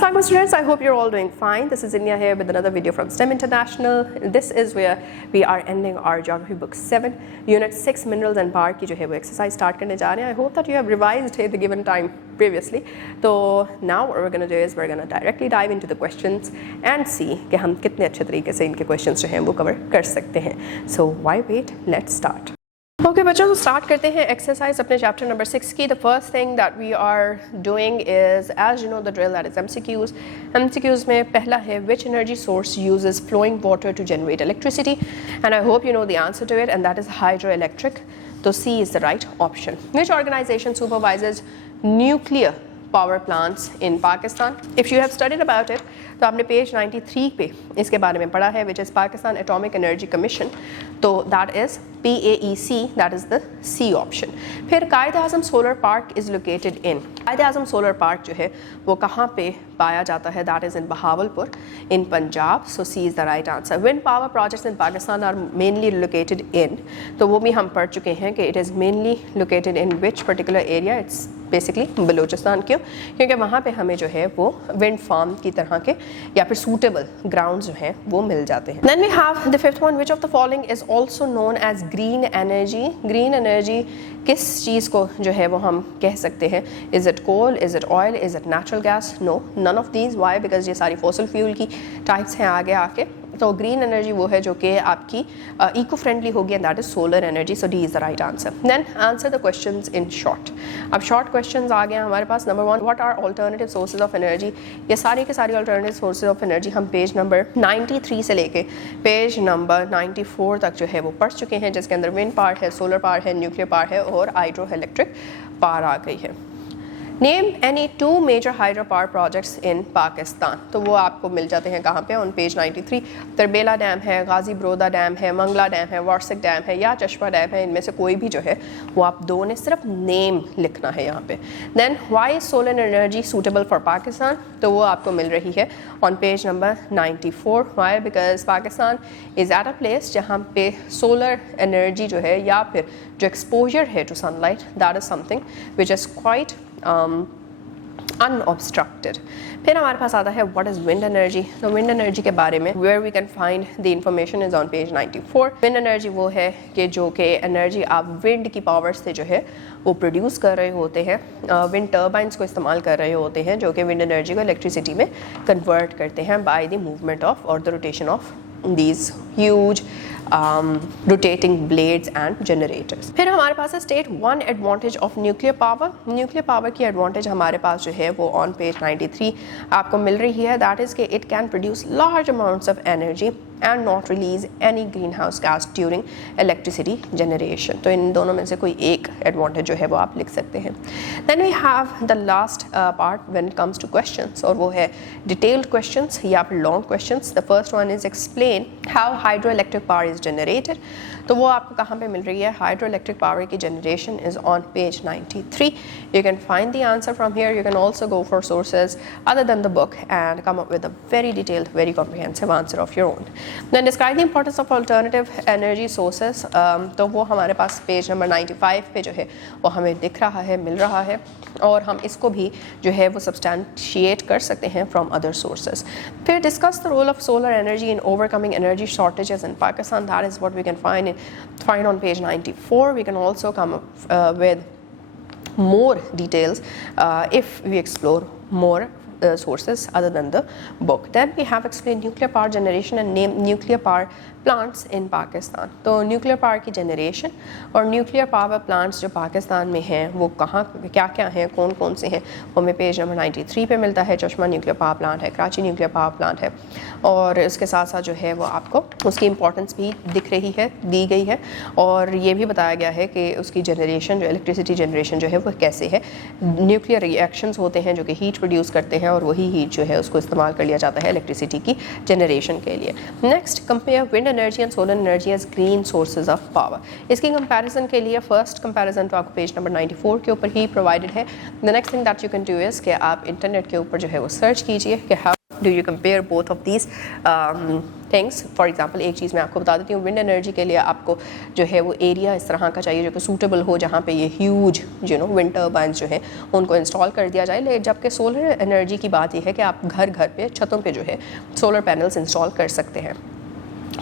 Assalamu students, I hope you're all doing fine. This is Inya here with another video from STEM International. This is where we are ending our Geography Book 7, Unit 6 Minerals and Power की जो है वो exercise start करने जा रहे हैं. I hope that you have revised the given time previously. So now what we're going to do is we're going to directly dive into the questions and see कि हम कितने अच्छे तरीके से इनके questions जो हैं वो cover कर सकते हैं. So why wait? Let's start. Okay बच्चों, तो स्टार्ट करते हैं एक्सरसाइज अपने चैप्टर नंबर 6 की. The first thing that we are doing is as you know the drill that is MCQs में पहला है which energy source uses flowing water to generate electricity, and I hope you know the answer to it, and that is hydro electric. तो C is the right option. Which organization supervises nuclear power plants in Pakistan? If you have studied about it तो आपने page 93 पे इसके बारे में पढ़ा है, which is Pakistan atomic energy commission. तो that is PAEC, that is the C option. फिर Quaid-e-Azam solar park is located in. Quaid-e-Azam solar park जो है वो कहाँ पे पाया जाता है? That is in Bahawalpur in Punjab. So C is the right answer. Wind power projects in Pakistan are mainly located in, तो वो भी हम पढ़ चुके हैं कि it is mainly located in which particular area. It's basically Balochistan. क्यों? क्योंकि वहाँ पे हमें जो है वो विंड फार्म की तरह के या फिर सूटेबल ग्राउंड जो हैं वो मिल जाते हैं. Then we have the fifth one, which of the following is also known as green energy. Green energy किस चीज़ को जो है वो हम कह सकते हैं? Is it coal, is it oil, is it natural gas? No, none of these. Why? Because ये सारी फॉसिल फ्यूल की टाइप्स हैं आगे आके. तो ग्रीन एनर्जी वो है जो कि आपकी इको फ्रेंडली होगी, and that is solar energy. So D is the right answer. Then answer the questions in short. अब शॉर्ट क्वेश्चंस आ गए हमारे पास. Number 1, what are alternative sources of energy? ये सारी के सारी अल्टरनेटिव सोर्सेज ऑफ एनर्जी हम पेज नंबर 93 से लेके पेज नंबर 94 तक जो है वो पढ़ चुके हैं, जिसके अंदर विंड पावर है, सोलर पावर है, न्यूक्लियर पावर है और हाइड्रो इलेक्ट्रिक पावर आ गई है. Name any 2 major hydro power projects in Pakistan. तो वो आपको मिल जाते हैं कहाँ पे? On page 93. तरबेला डैम है, गाजी ब्रोदा डैम है, मंगला डैम है, वारसिक डैम है या चश्मा डैम है. इनमें से कोई भी जो है वो आप दो ने सिर्फ नेम लिखना है यहाँ पे. Then why is solar energy suitable for Pakistan? तो वो आपको मिल रही है on page number 94. Why? Because Pakistan is at a place जहाँ पे सोलर एनर्जी जो है या फिर जो एक्सपोजर है to sunlight, that is something which is quite unobstructed. फिर हमारे पास आता है व्हाट इज़ विंड एनर्जी. तो विंड एनर्जी के बारे में where we can find the information is on page 94. Wind energy वो है कि जो कि एनर्जी आप विंड की पावर से जो है वो प्रोड्यूस कर रहे होते हैं, विंड टर्बाइंस को इस्तेमाल कर रहे होते हैं, जो कि विंड एनर्जी को इलेक्ट्रिसिटी में कन्वर्ट करते हैं बाय द मूवमेंट ऑफ और the rotation of these huge rotating blades and generators. फिर हमारे पास है state 1 advantage of nuclear power. Nuclear power की एडवांटेज हमारे पास जो है वो ऑन पेज 93 आपको मिल रही है. दैट इज़ कि it can produce large amounts of energy and not release any greenhouse gas during electricity generation. तो इन दोनों में से कोई एक एडवांटेज जो है वो आप लिख सकते हैं. Then we have the last part when it comes to questions, और वो है detailed questions या फिर long questions. The first one is explain how hydroelectric power is generated. तो वो आपको कहाँ पे मिल रही है? hydroelectric power की generation is on page 93. You can find the answer from here. You can also go for sources other than the book and come up with a very detailed, very comprehensive answer of your own. Then describe the importance of alternative energy sources. तो वो हमारे पास page number 95 पे जो है वो हमें दिख रहा है, मिल रहा है, और हम इसको भी जो है वो सब्सटैंशिएट कर सकते हैं फ्रॉम अदर सोर्सेज. फिर discuss the role of solar energy in overcoming energy shortages in Pakistan. That is what we can find on page 94. We can also come up with more details if we explore more sources other than the book. Then we have explained nuclear power generation and name nuclear power plants in Pakistan. तो nuclear power की generation और nuclear power plants जो पाकिस्तान में हैं वो कहाँ क्या क्या हैं, कौन कौन से हैं, वो हमें पेज नंबर 93 पे मिलता है. चश्मा न्यूक्लियर पावर प्लांट है, कराची न्यूक्लियर पावर प्लांट है, और इसके साथ साथ जो है वो आपको उसकी इंपॉर्टेंस भी दिख रही है, दी गई है, और ये भी बताया गया है कि उसकी जनरेशन जो इलेक्ट्रिसिटी जनरेशन जो है वो कैसे है. न्यूक्लियर रिएक्शंस होते हैं जो कि हीट प्रोड्यूस करते हैं, और वही हीट जो है उसको इस्तेमाल कर लिया जाता है इलेक्ट्रिसिटी की जनरेशन के लिए. Next, compare wind energy and solar energy as green sources of power. इसकी कंपैरिजन के लिए फर्स्ट कंपैरिजन तो आपको पेज नंबर 94 के ऊपर ही प्रोवाइडेड है. The next thing that you can do is कि आप इंटरनेट के ऊपर जो है वो सर्च कीजिए कि how do you compare both of these things? For example एक चीज़ मैं आपको बता देती हूँ, विंड एनर्जी के लिए आपको जो है वो एरिया इस तरह का चाहिए जो कि सूटेबल हो, जहाँ पे ये ह्यूज विंड टर्बाइंस जो है उनको इंस्टॉल कर दिया जाए। लेकिन जबकि सोलर एनर्जी की बात यह है कि आप घर घर पे छतों पे जो है सोलर पैनल्स इंस्टॉल कर सकते हैं।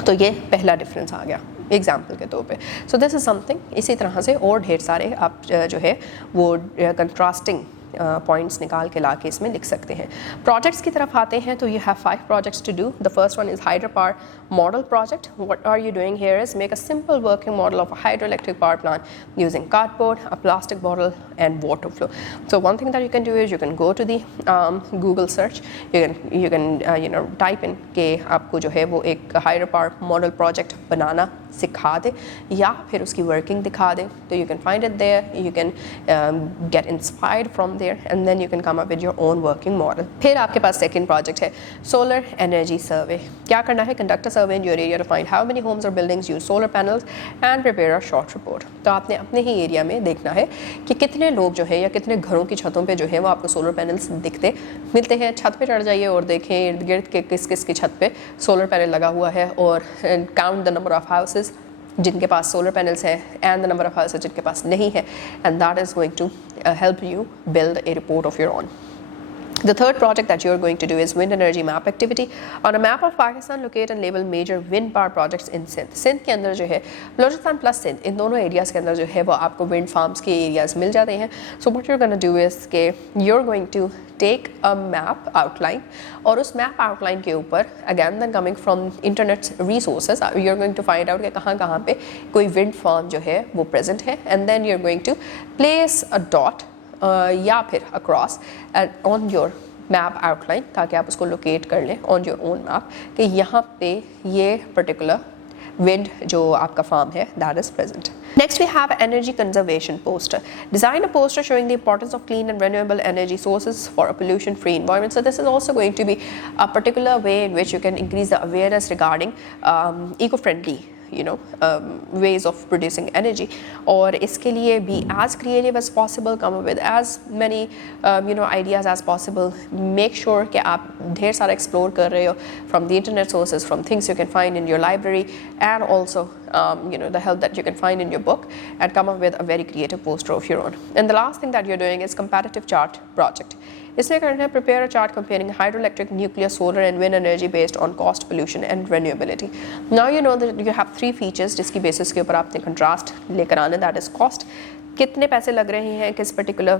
तो ये पहला डिफरेंस आ गया एग्जाम्पल के तौर पे। So this is something. इसी तरह से और ढेर सारे आप जो है वो कंट्रास्टिंग पॉइंट्स निकाल के ला के इसमें लिख सकते हैं। प्रोजेक्ट्स की तरफ आते हैं तो you have 5 projects to do. The first one is hydro power model project. What are you doing here is make a simple working model of a hydroelectric power plant using cardboard, a plastic bottle and water flow. So one thing that you can do is you can go to the Google search, you can type in के आपको जो है वो एक hydro power model project बनाना सिखा दे या फिर उसकी वर्किंग दिखा दे। तो you can find it there, you can get inspired from there and then you can come up with your own working model. फिर आपके पास सेकंड प्रोजेक्ट है सोलर एनर्जी सर्वे। क्या करना है? Conduct a survey in your area to find how many homes और buildings use solar panels and prepare a short report. तो आपने अपने ही एरिया में देखना है कि कितने लोग जो है या कितने घरों की छतों पे जो है वो आपको सोलर पैनल्स दिखते मिलते हैं। छत पे चढ़ जाइए और देखें इर्द गिर्द के किस किस की छत पे सोलर पैनल लगा हुआ है और count the number of houses जिनके पास सोलर पैनल्स हैं and the number of houses जिनके पास नहीं है, and that is going to help you build a report of your own. The third project that you're going to do is wind energy map activity. On a map of Pakistan, locate and label major wind power projects in Sindh. Sindh के अंदर जो है Balochistan plus Sindh, इन दोनों areas के अंदर जो है वो आपको विंड फार्म्स के एरियाज़ मिल जाते हैं। So what you're going to do is कि you're going to take a map outline और उस map outline के ऊपर again then coming from internet resources you're going to find out कि कहाँ कहाँ पे कोई wind farm जो है वो present है, and then you're going to place a dot या फिर across on your map outline ताकि आप उसको लोकेट कर लें ऑन योर ओन मैप कि यहाँ पे ये पर्टिकुलर विंड जो आपका फार्म है that is present. Next we have energy conservation poster. Design a poster showing the importance of clean and renewable energy sources for a pollution free environment. So this is also going to be a particular way in which you can increase the awareness regarding eco-friendly ways of producing energy. और इसके लिए be as creative as possible, come up with as many ideas as possible. Make sure कि आप ढेर सारा explore कर रहे हो from the internet sources, from things you can find in your library, and also the help that you can find in your book, and come up with a very creative poster of your own. And the last thing that you're doing is comparative chart project. इसमें करना है prepare a chart comparing hydroelectric, nuclear, solar and wind energy based on cost, pollution and renewability. Now you know that you have 3 features जिसकी basis के ऊपर आपने contrast लेकर आना, that is cost, कितने पैसे लग रहे हैं किस particular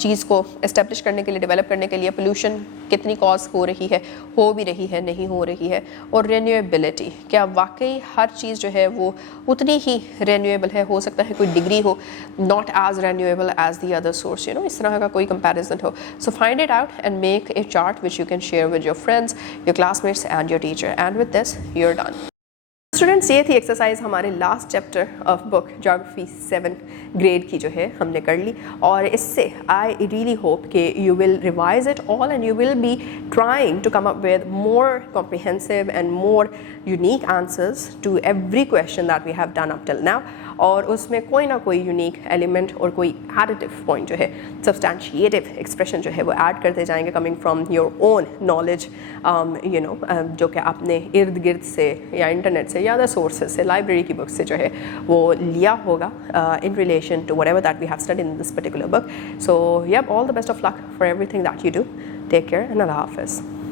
चीज़ को इस्टेब्लिश करने के लिए, डेवलप करने के लिए, पोल्यूशन कितनी कॉज हो रही है, हो भी रही है, नहीं हो रही है, और रेन्यूएबिलिटी, क्या वाकई हर चीज़ जो है वो उतनी ही रेन्यूएबल है, हो सकता है कोई डिग्री हो not as renewable as the other source, इस तरह का कोई कंपैरिजन हो. So find it out and make a chart which you can share with your friends, your classmates and your teacher, and with this you are done. Students, ये थी exercise हमारे last chapter of book geography 7 grade की जो है हमने कर ली, और इससे आई रियली होप कि you will revise it all and you will be trying to come up with more comprehensive and more unique answers to every question that we have done up till now, और उसमें कोई ना कोई unique element और कोई additive point जो है, सब्सटैंशिएटिव expression जो है वो ऐड करते जाएंगे coming from your own knowledge, जो कि आपने इर्द गिर्द से या इंटरनेट से या अदर सोर्सेज से, लाइब्रेरी की बुक से जो है वो लिया होगा in relation to whatever that we have studied in this particular book. So yup, all the best of luck for everything that you do. Take care and अल्लाह हाफिज़.